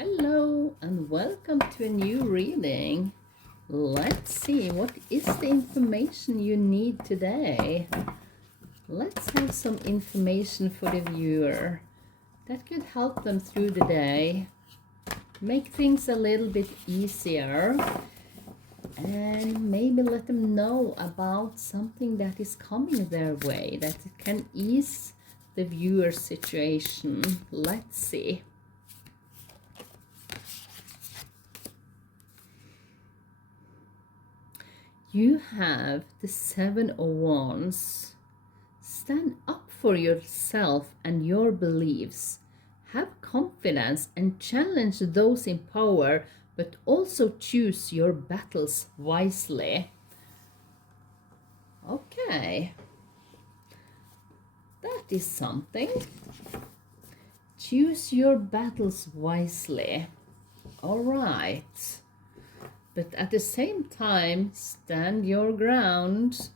Hello and welcome to a new reading. Let's see, what is the information you need today? Let's have some information for the viewer that could help them through the day, make things a little bit easier, and maybe let them know about something that is coming their way that can ease the viewer's situation. Let's see. You have the Seven of Wands. Stand up for yourself and your beliefs. Have confidence and challenge those in power, but also choose your battles wisely. Okay. That is something. Choose your battles wisely. All right. But at the same time, stand your ground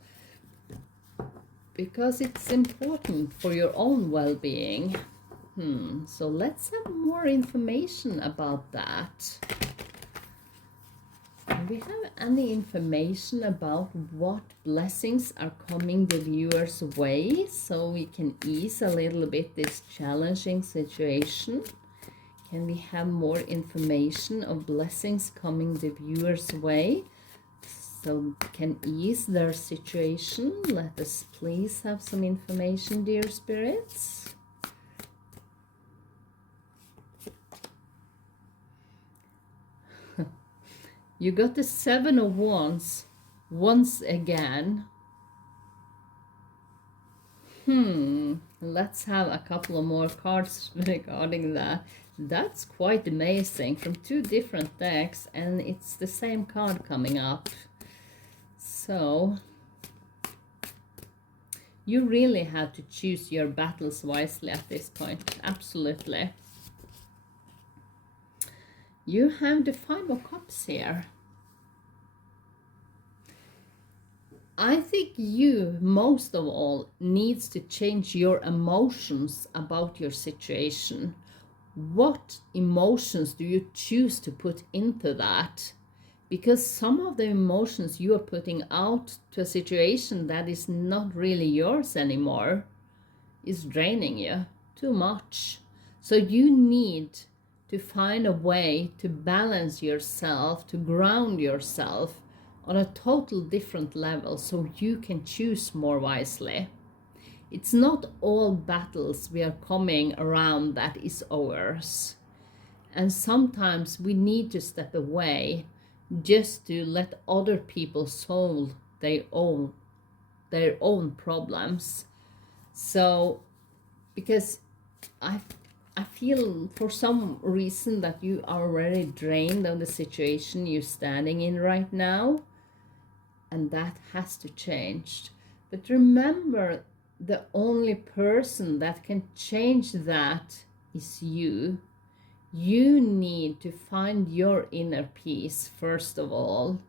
because it's important for your own well-being. So let's have more information about that. Do we have any information about what blessings are coming the viewer's way so we can ease a little bit this challenging situation? Can we have more information of blessings coming the viewer's way so can ease their situation? Let us please have some information, dear spirits. You got the Seven of Wands once again. Let's have a couple of more cards regarding that. That's quite amazing, from two different decks, and it's the same card coming up. So you really have to choose your battles wisely at this point. Absolutely. You have the Five of Cups here. I think you, most of all, needs to change your emotions about your situation. What emotions do you choose to put into that? Because some of the emotions you are putting out to a situation that is not really yours anymore is draining you too much. So you need to find a way to balance yourself, to ground yourself on a total different level so you can choose more wisely. It's not all battles we are coming around that is ours. And sometimes we need to step away just to let other people solve their own problems. So, because I feel for some reason that you are already drained of the situation you're standing in right now, and that has to change. But remember, the only person that can change that is you. You need to find your inner peace first of all,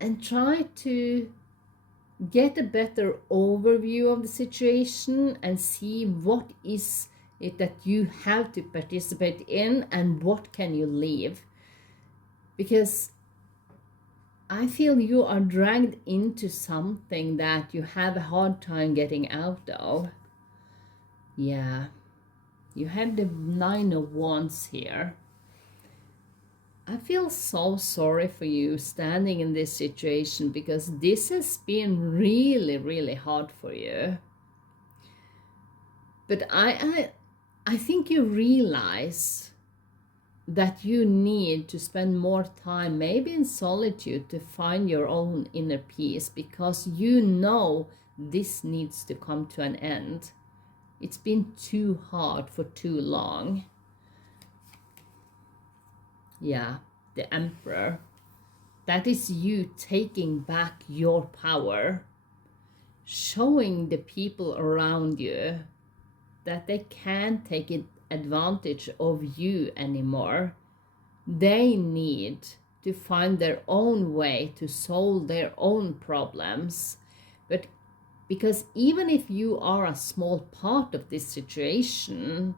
and try to get a better overview of the situation and see what is it that you have to participate in and what can you leave. Because I feel you are dragged into something that you have a hard time getting out of. Yeah, you have the Nine of Wands here. I feel so sorry for you standing in this situation because this has been really, really hard for you. But I think you realize that you need to spend more time, maybe in solitude, to find your own inner peace, because you know this needs to come to an end. It's been too hard for too long. Yeah, the Emperor. That is you taking back your power, showing the people around you that they can't take advantage of you anymore. They need to find their own way to solve their own problems. But because even if you are a small part of this situation,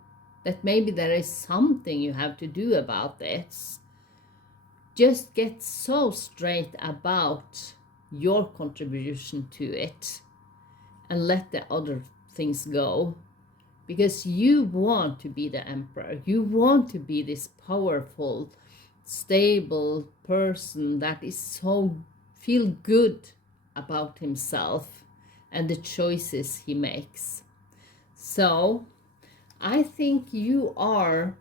that maybe there is something you have to do about this. Just get so straight about your contribution to it and let the other things go. Because you want to be the emperor. You want to be this powerful, stable person that is so feel good about himself and the choices he makes. So I think you are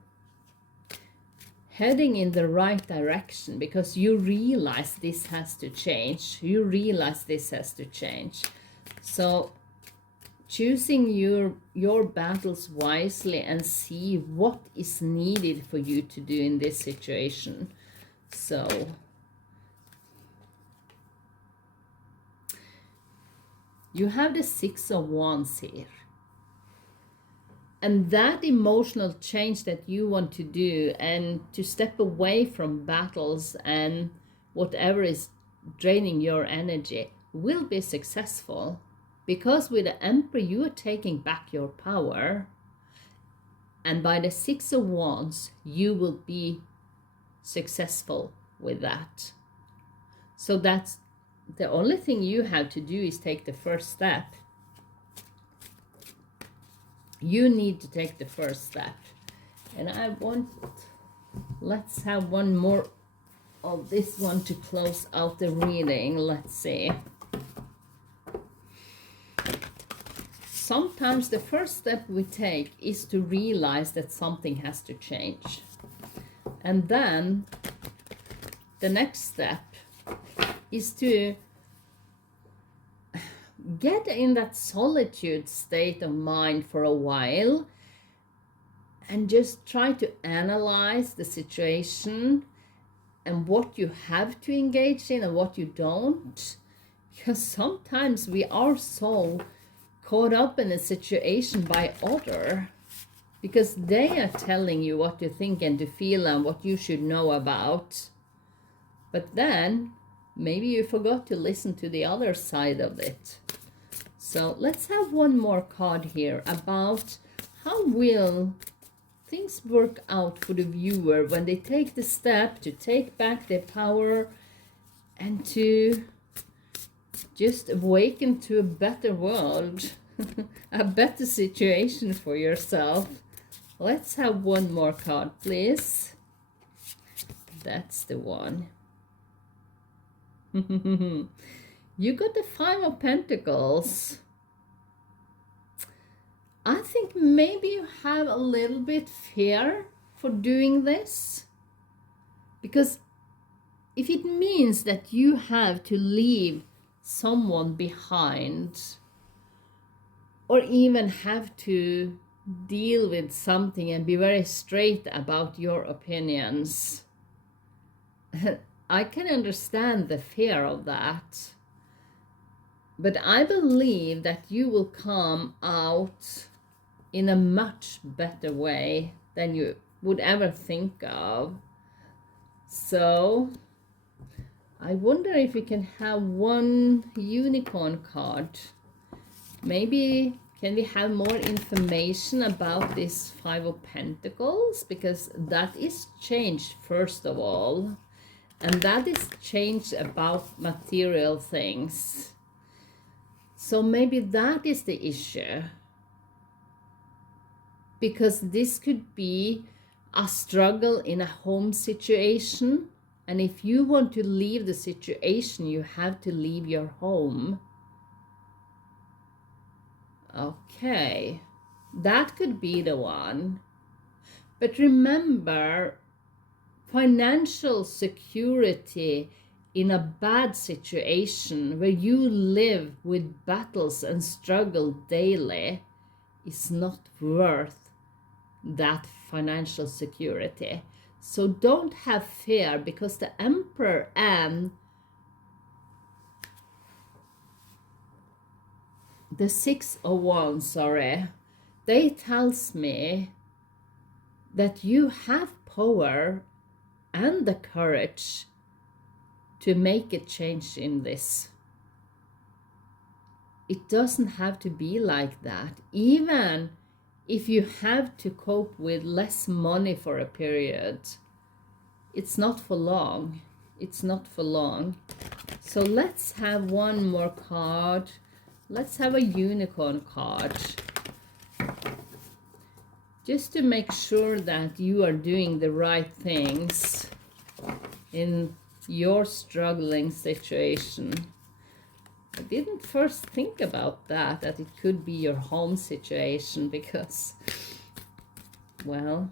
heading in the right direction because you realize this has to change. You realize this has to change. So choosing your battles wisely and see what is needed for you to do in this situation. So you have the Six of Wands here. And that emotional change that you want to do and to step away from battles and whatever is draining your energy will be successful. Because with the Emperor, you are taking back your power. And by the Six of Wands, you will be successful with that. So that's the only thing you have to do is take the first step. You need to take the first step. And let's have one more of this one to close out the reading. Let's see. Sometimes the first step we take is to realize that something has to change. And then the next step is to get in that solitude state of mind for a while and just try to analyze the situation and what you have to engage in and what you don't. Because sometimes we are so caught up in a situation by other because they are telling you what to think and to feel and what you should know about. But then maybe you forgot to listen to the other side of it. So let's have one more card here about how will things work out for the viewer when they take the step to take back their power and to just awaken to a better world, a better situation for yourself. Let's have one more card, please. That's the one. You got the Five of Pentacles. I think maybe you have a little bit fear for doing this. Because if it means that you have to leave someone behind or even have to deal with something and be very straight about your opinions, I can understand the fear of that. But I believe that you will come out in a much better way than you would ever think of. So I wonder if we can have one unicorn card. Maybe can we have more information about this Five of Pentacles? Because that is change first of all. And that is change about material things. So maybe that is the issue. Because this could be a struggle in a home situation. And if you want to leave the situation, you have to leave your home. Okay, that could be the one. But remember, financial security in a bad situation where you live with battles and struggle daily is not worth that financial security. So don't have fear, because the Emperor and the Six of Wands, they tells me that you have power and the courage to make a change in this. It doesn't have to be like that. Even if you have to cope with less money for a period, it's not for long. It's not for long. So let's have one more card. Let's have a unicorn card. Just to make sure that you are doing the right things in your struggling situation. I didn't first think about that it could be your home situation, because, well,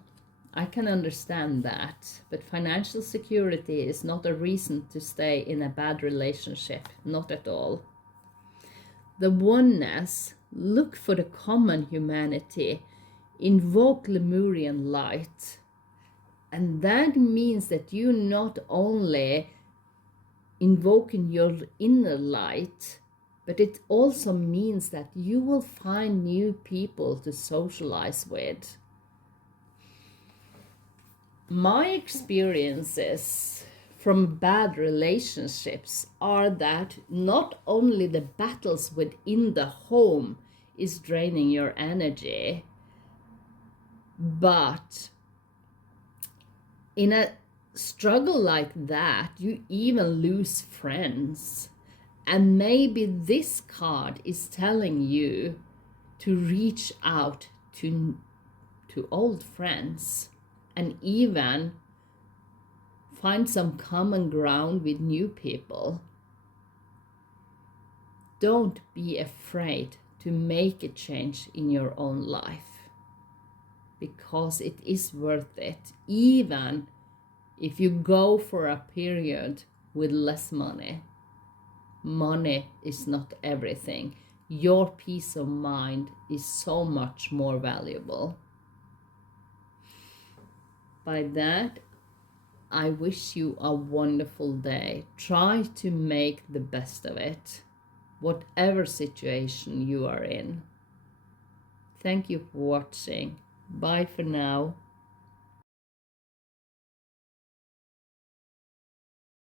I can understand that. But financial security is not a reason to stay in a bad relationship, not at all. The oneness, look for the common humanity, invoke Lemurian light. And that means that you not only invoking your inner light, but it also means that you will find new people to socialize with. My experiences from bad relationships are that not only the battles within the home is draining your energy, but in a struggle like that, you even lose friends. And maybe this card is telling you to reach out to old friends and even find some common ground with new people. Don't be afraid to make a change in your own life, because it is worth it, even if you go for a period with less money. Money is not everything. Your peace of mind is so much more valuable. By that, I wish you a wonderful day. Try to make the best of it, whatever situation you are in. Thank you for watching. Bye for now.